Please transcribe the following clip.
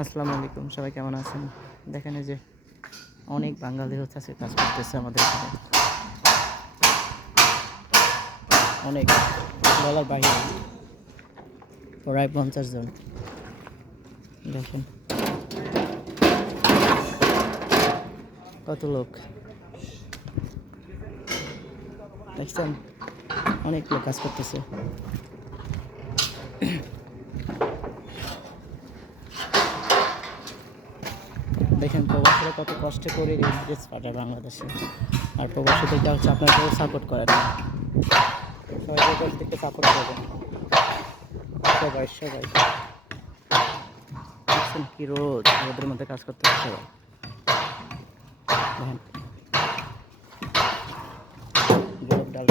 আসসালামু আলাইকুম, সবাই কেমন আছেন? দেখেন এই যে অনেক বাঙালি হচ্ছে আজকে কাজ করতেছে আমাদের এখানে, অনেক বলার বাইরে, প্রায় 50 জন। দেখেন কত লোক, দেখছেন অনেক লোক কাজ করতেছে। দেখেন প্রবাসীরা কত কষ্ট করে ড্রেস পাঠায় বাংলাদেশে, আর প্রবাসীদেরকে হচ্ছে আপনারা কেউ সাপোর্ট করেন না। সবাই প্রবাসীদেরকে সাপোর্ট করবেন, সবাই সবাই। দেখছেন কি রোদের মধ্যে কাজ করতে হচ্ছে সবাই। দেখেন বরফ ডাল